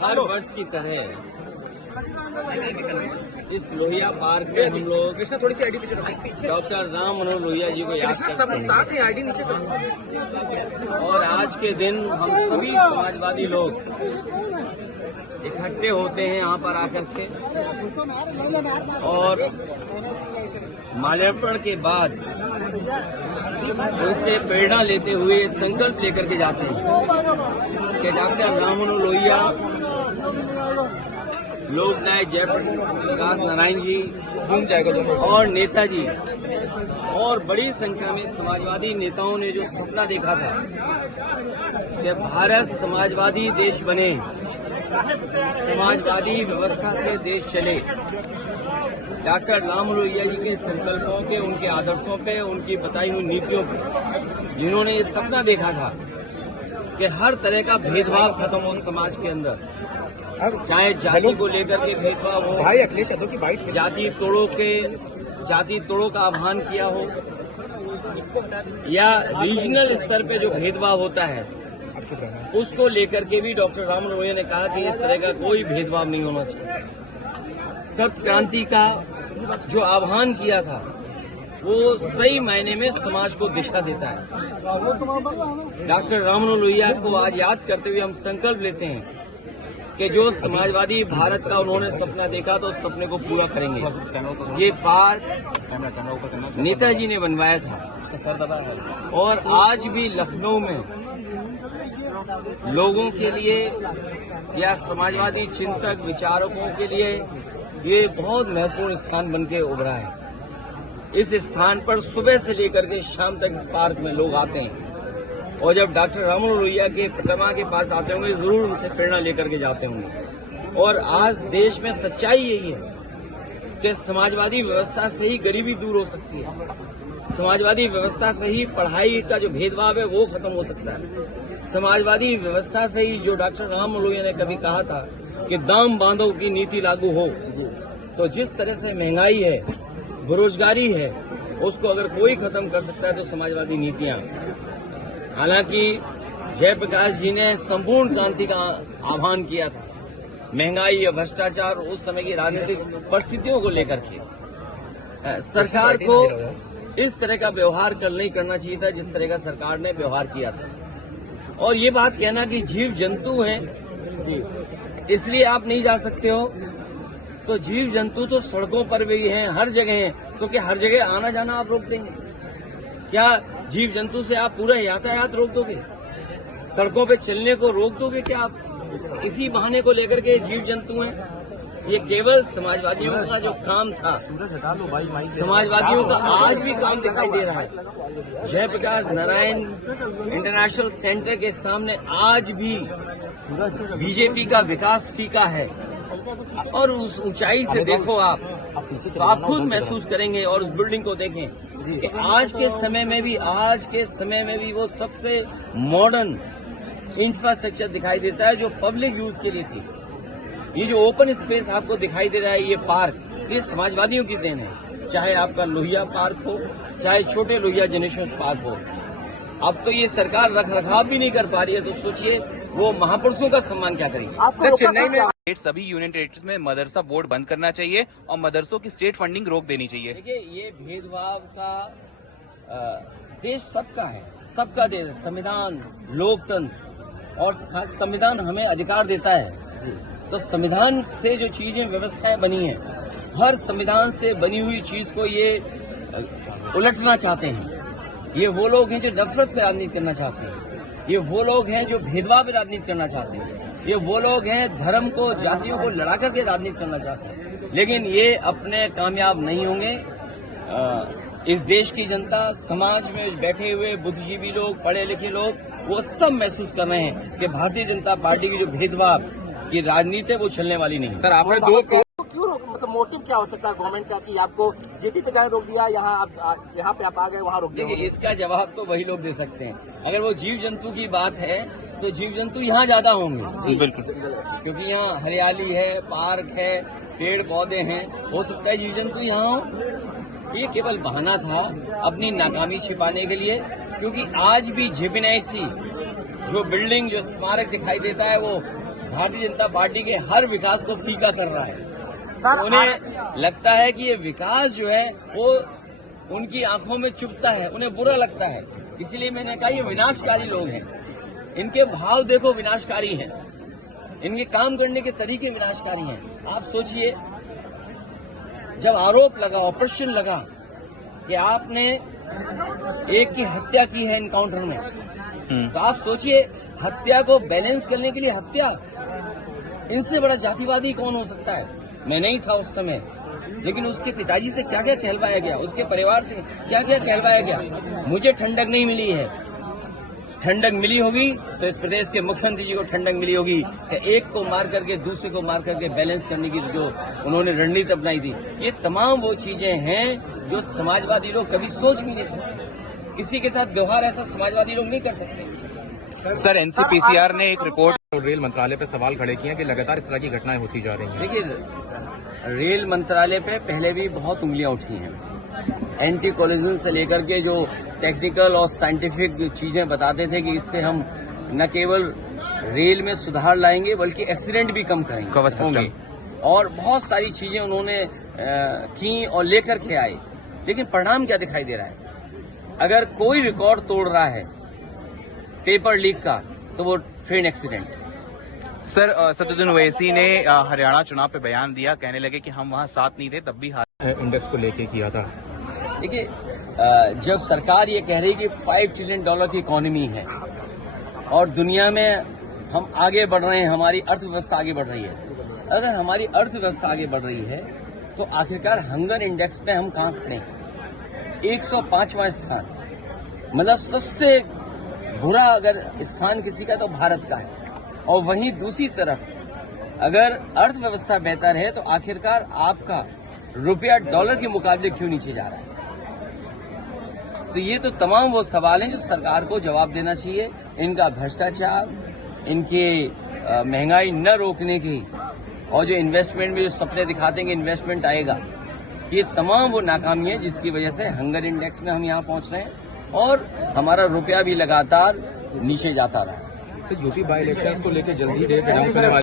हर वर्ष की तरह इस लोहिया पार्क में हम लोग डॉक्टर राम मनोहर लोहिया जी को याद करते हैं और आज के दिन हम सभी समाजवादी लोग इकट्ठे होते हैं यहाँ पर आकर के और माल्यार्पण के बाद उनसे प्रेरणा लेते हुए संकल्प लेकर के जाते हैं कि डॉक्टर राम मनोहर लोहिया, लोकनायक जयप्रकाश नारायण जी और नेताजी और बड़ी संख्या में समाजवादी नेताओं ने जो सपना देखा था कि भारत समाजवादी देश बने, समाजवादी व्यवस्था से देश चले, डॉक्टर राम लोहिया जी के संकल्पों पे, उनके आदर्शों पे, उनकी बताई हुई नीतियों पे, जिन्होंने ये सपना देखा था कि हर तरह का भेदभाव खत्म हो समाज के अंदर, चाहे जाति को लेकर के भेदभाव हो, भाई अखिलेश यादव की बाइट, जाति तोड़ों का आह्वान किया हो, या रीजनल स्तर पे जो भेदभाव होता है उसको लेकर के भी डॉक्टर राम लोहिया ने कहा कि इस तरह का कोई भेदभाव नहीं होना चाहिए। सत्य क्रांति का जो आह्वान किया था वो सही मायने में समाज को दिशा देता है। डॉक्टर राम मनोहर लोहिया को आज याद करते हुए हम संकल्प लेते हैं कि जो समाजवादी भारत का उन्होंने सपना देखा तो उस सपने को पूरा करेंगे। ये पार्क नेताजी ने बनवाया था और आज भी लखनऊ में लोगों के लिए या समाजवादी चिंतक विचारकों के लिए ये बहुत महत्वपूर्ण स्थान बन के उभरा है। इस स्थान पर सुबह से लेकर के शाम तक इस पार्क में लोग आते हैं और जब डॉक्टर राम मनोहर लोहिया के प्रतिमा के पास आते होंगे जरूर उनसे प्रेरणा लेकर के जाते होंगे। और आज देश में सच्चाई यही है कि समाजवादी व्यवस्था से ही गरीबी दूर हो सकती है, समाजवादी व्यवस्था से ही पढ़ाई का जो भेदभाव है वो खत्म हो सकता है, समाजवादी व्यवस्था से ही जो डॉक्टर राम मनोहर लोहिया ने कभी कहा था कि दाम बांधो की नीति लागू हो, तो जिस तरह से महंगाई है, बेरोजगारी है, उसको अगर कोई खत्म कर सकता है तो समाजवादी नीतियां। हालांकि जयप्रकाश जी ने संपूर्ण क्रांति का आह्वान किया था, महंगाई या भ्रष्टाचार उस समय की राजनीतिक परिस्थितियों को लेकर के सरकार को इस तरह का व्यवहार कल नहीं करना चाहिए था जिस तरह का सरकार ने व्यवहार किया था। और ये बात कहना कि जीव जंतु हैं इसलिए आप नहीं जा सकते हो, तो जीव जंतु तो सड़कों पर भी हैं, हर जगह हैं, क्योंकि हर जगह आना जाना आप रोक देंगे क्या? जीव जंतु से आप पूरा यातायात रोक दोगे? सड़कों पे चलने को रोक दोगे क्या आप? इसी बहाने को लेकर के जीव जंतु हैं। ये केवल समाजवादियों का जो काम था, समाजवादियों का आज भी काम दिखाई दे रहा है। जयप्रकाश नारायण इंटरनेशनल सेंटर के सामने आज भी बीजेपी का विकास फीका है और उस ऊंचाई से देखो आप तो आप खुद महसूस करेंगे और उस बिल्डिंग को देखें कि आज के समय में भी वो सबसे मॉडर्न इंफ्रास्ट्रक्चर दिखाई देता है जो पब्लिक यूज के लिए थी। ये जो ओपन स्पेस आपको दिखाई दे रहा है, ये पार्क, ये समाजवादियों की देन है, चाहे आपका लोहिया पार्क हो, चाहे छोटे लोहिया जनेश्वर पार्क हो। अब तो ये सरकार रख रखाव भी नहीं कर पा रही है, तो सोचिए वो महापुरुषों का सम्मान क्या करेंगे। चेन्नई में सभी यूनियन टेरिटरीज में मदरसा बोर्ड बंद करना चाहिए और मदरसों की स्टेट फंडिंग रोक देनी चाहिए। देखिए, ये भेदभाव का देश सबका है, सबका देश है। संविधान, लोकतंत्र और खास संविधान हमें अधिकार देता है, तो संविधान से जो चीजें व्यवस्थाएं बनी हैं, हर संविधान से बनी हुई चीज को ये उलटना चाहते हैं। ये वो लोग हैं जो नफरत पे राजनीति करना चाहते हैं, ये वो लोग हैं जो भेदभाव पे राजनीति करना चाहते हैं, ये वो लोग हैं धर्म को, जातियों को लड़ा करके राजनीति करना चाहते हैं। लेकिन ये अपने कामयाब नहीं होंगे। इस देश की जनता, समाज में बैठे हुए बुद्धिजीवी लोग, पढ़े लिखे लोग, वो सब महसूस कर रहे हैं कि भारतीय जनता पार्टी की जो भेदभाव की राजनीति है वो चलने वाली नहीं। सर, आपने क्यों मतलब मोटिव क्या हो सकता है गवर्नमेंट का कि आपको जेपी पे जाने रोक दिया, यहाँ पे आप आ गए, वहाँ रोक दिया? देखिए, इसका जवाब तो वही लोग दे सकते हैं। अगर वो जीव जंतु की बात है तो जीव जंतु यहाँ ज्यादा होंगे जी, बिल्कुल, क्योंकि यहाँ हरियाली है, पार्क है, पेड़ पौधे हैं, हो सकता है जीव जंतु यहाँ हो। ये केवल बहाना था अपनी नाकामी छिपाने के लिए, क्योंकि आज भी जेपीएनआईसी जो बिल्डिंग, जो स्मारक दिखाई देता है, वो भारतीय जनता पार्टी के हर विकास को फीका कर रहा है। सर उन्हें लगता है कि ये विकास जो है वो उनकी आंखों में चुभता है, उन्हें बुरा लगता है। इसलिए मैंने कहा ये विनाशकारी लोग हैं। इनके भाव देखो विनाशकारी हैं, इनके काम करने के तरीके विनाशकारी हैं। आप सोचिए, जब आरोप लगा, ऑपरेशन लगा कि आपने एक की हत्या की है एनकाउंटर में, तो आप सोचिए हत्या को बैलेंस करने के लिए हत्या, इनसे बड़ा जातिवादी कौन हो सकता है। मैं नहीं था उस समय, लेकिन उसके पिताजी से क्या क्या कहलवाया गया, उसके परिवार से क्या क्या कहलवाया गया। मुझे ठंडक नहीं मिली है। ठंडक मिली होगी तो इस प्रदेश के मुख्यमंत्री जी को ठंडक मिली होगी कि एक को मार करके दूसरे को मार करके बैलेंस करने की जो उन्होंने रणनीति अपनाई थी। ये तमाम वो चीजें हैं जो समाजवादी लोग कभी सोच भी नहीं सकते। किसी के साथ व्यवहार ऐसा समाजवादी लोग नहीं कर सकते। सर, एनसीपीसीआर ने एक रिपोर्ट और रेल मंत्रालय पर सवाल खड़े किए हैं कि लगातार इस तरह की घटनाएं होती जा रही हैं। देखिए, रेल मंत्रालय पे पहले भी बहुत उंगलियां उठी हैं। एंटी कोलिजन से लेकर के जो टेक्निकल और साइंटिफिक चीजें बताते थे कि इससे हम न केवल रेल में सुधार लाएंगे बल्कि एक्सीडेंट भी कम करेंगे, कवच सिस्टम, और बहुत सारी चीजें उन्होंने की और लेकर के आए। लेकिन परिणाम क्या दिखाई दे रहा है? अगर कोई रिकॉर्ड तोड़ रहा है पेपर लीक का, तो वो train accident. Sir, Saduddin Owaisi ने हरियाणा चुनाव पे बयान दिया, कहने लगे कि हम वहां साथ नहीं थे तब भी इंडेक्स को लेके किया था। देखिए, जब सरकार ये कह रही कि $5 ट्रिलियन की इकोनॉमी है और दुनिया में हम आगे बढ़ रहे हैं, हमारी अर्थव्यवस्था आगे बढ़ रही है, अगर हमारी अर्थव्यवस्था आगे बढ़ रही है तो आखिरकार हंगर इंडेक्स पे हम कहाँ खड़े हैं? 105वां स्थान, मतलब सबसे बुरा अगर स्थान किसी का तो भारत का है। और वहीं दूसरी तरफ अगर अर्थव्यवस्था बेहतर है तो आखिरकार आपका रुपया डॉलर के मुकाबले क्यों नीचे जा रहा है? तो ये तो तमाम वो सवाल हैं जो सरकार को जवाब देना चाहिए। इनका भ्रष्टाचार, इनके महंगाई न रोकने की, और जो इन्वेस्टमेंट में जो सपने दिखाते हैं कि इन्वेस्टमेंट आएगा, ये तमाम वो नाकामी है जिसकी वजह से हंगर इंडेक्स में हम यहाँ पहुंच रहे हैं और हमारा रुपया भी लगातार नीचे जाता रहा है। तो यूपी बाई इलेक्शंस को लेकर जल्दी डेट अनाउंस होने वाली